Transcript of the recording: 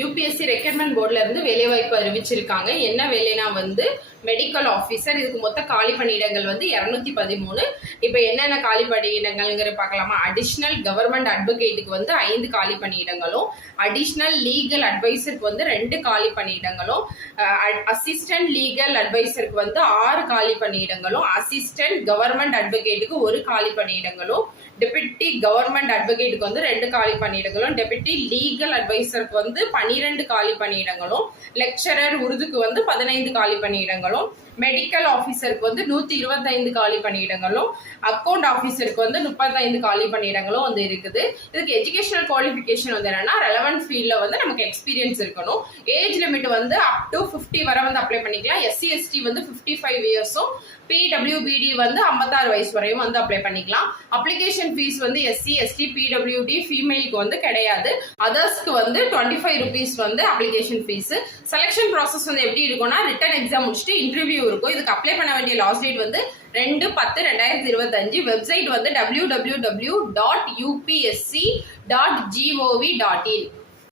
UPSC recruitment போர்டுல இருந்து வேலைவாய்ப்பு அறிவிச்சிருக்காங்க. என்ன வேலைனா வந்து மெடிக்கல் ஆஃபீஸர். இதுக்கு மொத்த காலி பணியிடங்கள் வந்து 213. இப்போ என்னென்ன காலி பணியிடங்கள்ங்கிற பார்க்கலாமா? அடிஷ்னல் கவர்மெண்ட் அட்வொகேட்டுக்கு வந்து 5 காலி பணியிடங்களும், அடிஷ்னல் லீகல் அட்வைசருக்கு வந்து 2 காலி பணியிடங்களும், அசிஸ்டன்ட் லீகல் அட்வைசருக்கு வந்து 6 காலி பணியிடங்களும், அசிஸ்டன்ட் கவர்மெண்ட் அட்வொகேட்டுக்கு 1 காலி பணியிடங்களும், டெபுட்டி கவர்மெண்ட் அட்வொகேட்டுக்கு வந்து 2 காலி பணியிடங்களும், டெபுட்டி லீகல் அட்வைசருக்கு வந்து 12 காலி பணியிடங்களும், லெக்சரர் உருதுக்கு வந்து 15 காலி பணியிடங்களும், மெடிக்கல் ஆஃபீஸருக்கு வந்து 125 காலி பணியிடங்களும், அக்கௌண்ட் ஆஃபீஸருக்கு வந்து 35 காலி பணியிடங்களும் வந்து இருக்குது. இதுக்கு எஜுகேஷனல் குவாலிஃபிகேஷன் வந்து என்னன்னா ரெலவென்ட் ஃபீல்ட்ல வந்து நமக்கு எக்ஸ்பீரியன்ஸ் இருக்கணும். ஏஜ் லிமிட் வந்து அப் டு 50 வரை வந்து அப்ளை பண்ணிக்கலாம். எஸ்சி எஸ்டி வந்து 55 இயர்ஸும், பிடபிள்யூபிடி வந்து 56 வயசு வரையும் வந்து அப்ளை பண்ணிக்கலாம். அப்ளிகேஷன் ஃபீஸ் வந்து எஸ்சி எஸ்டி பிடபிள்யூடி ஃபீமேலுக்கு வந்து கிடையாது. அதர்ஸ்க்கு வந்து 25 ருபீஸ் வந்து அப்ளிகேஷன் ஃபீஸ். செலக்ஷன் ப்ராசஸ் வந்து எப்படி இருக்கும்னா ரிட்டன் எக்ஸாம் முடிச்சுட்டு இன்டர்வியூ இருக்கும். இதுக்கு அப்ளை பண்ண வேண்டிய லாஸ்ட் டேட் வந்து 2/10/2025. வெப்சைட் வந்து www.upsc.gov.in.